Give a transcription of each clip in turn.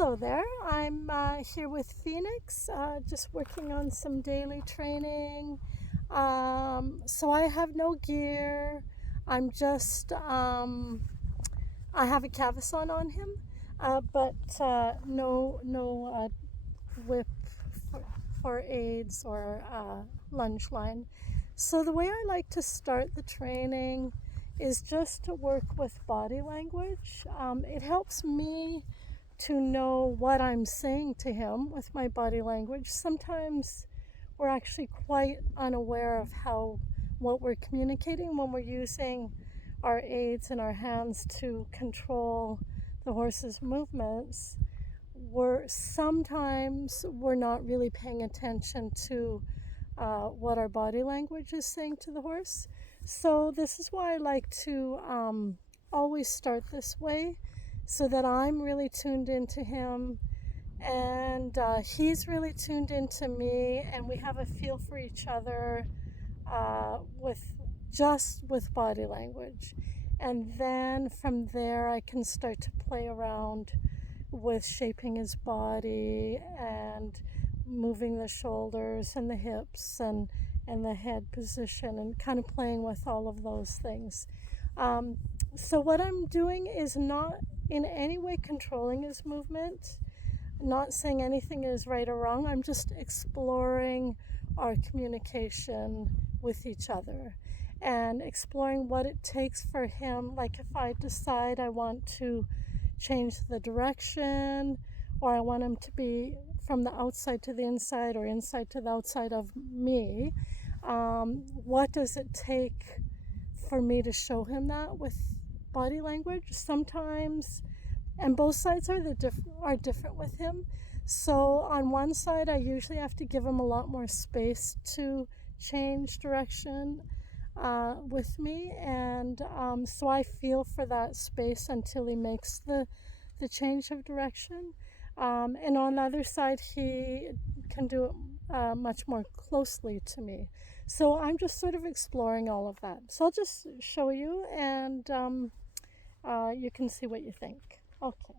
Hello there. I'm here with Phoenix, just working on some daily training. So I have no gear. I'm just, I have a cavison on him, but no whip for, for aids or lunge line. So the way I like to start the training is just to work with body language. It helps me to know what I'm saying to him with my body language. Sometimes we're actually quite unaware of how what we're communicating when we're using our aids and our hands to control the horse's movements. We're not really paying attention to what our body language is saying to the horse. So this is why I like to always start this way, so that I'm really tuned into him and he's really tuned into me, and we have a feel for each other with body language. And then from there, I can start to play around with shaping his body and moving the shoulders and the hips and the head position, and kind of playing with all of those things. Um, so what I'm doing is not in any way controlling his movement, not saying anything is right or wrong. I'm just exploring our communication with each other and exploring what it takes for him. Like if I decide I want to change the direction, or I want him to be from the outside to the inside or inside to the outside of me, what does it take for me to show him that with body language? Sometimes, and both sides are different with him. So on one side, I usually have to give him a lot more space to change direction with me, and so I feel for that space until he makes the change of direction. And on the other side, he can do it much more closely to me. So I'm just sort of exploring all of that. So I'll just show you, and you can see what you think. Okay.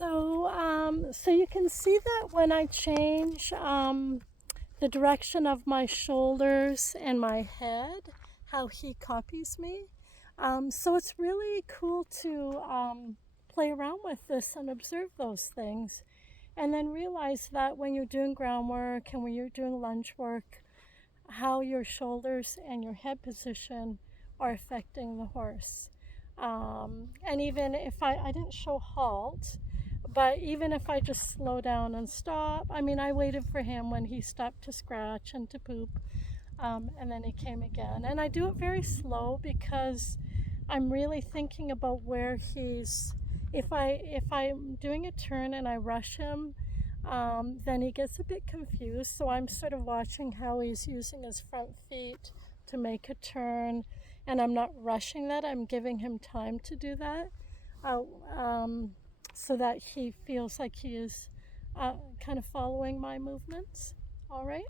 So you can see that when I change the direction of my shoulders and my head, how he copies me. So it's really cool to play around with this and observe those things. And then realize that when you're doing groundwork and when you're doing lunge work, how your shoulders and your head position are affecting the horse. And even if I didn't show halt, but even if I just slow down and stop, I mean, I waited for him when he stopped to scratch and to poop, and then he came again. And I do it very slow because I'm really thinking about where he's. If I'm doing a turn and I rush him, then he gets a bit confused. So I'm sort of watching how he's using his front feet to make a turn, and I'm not rushing that. I'm giving him time to do that, uh, um, so that he feels like he is kind of following my movements. All right.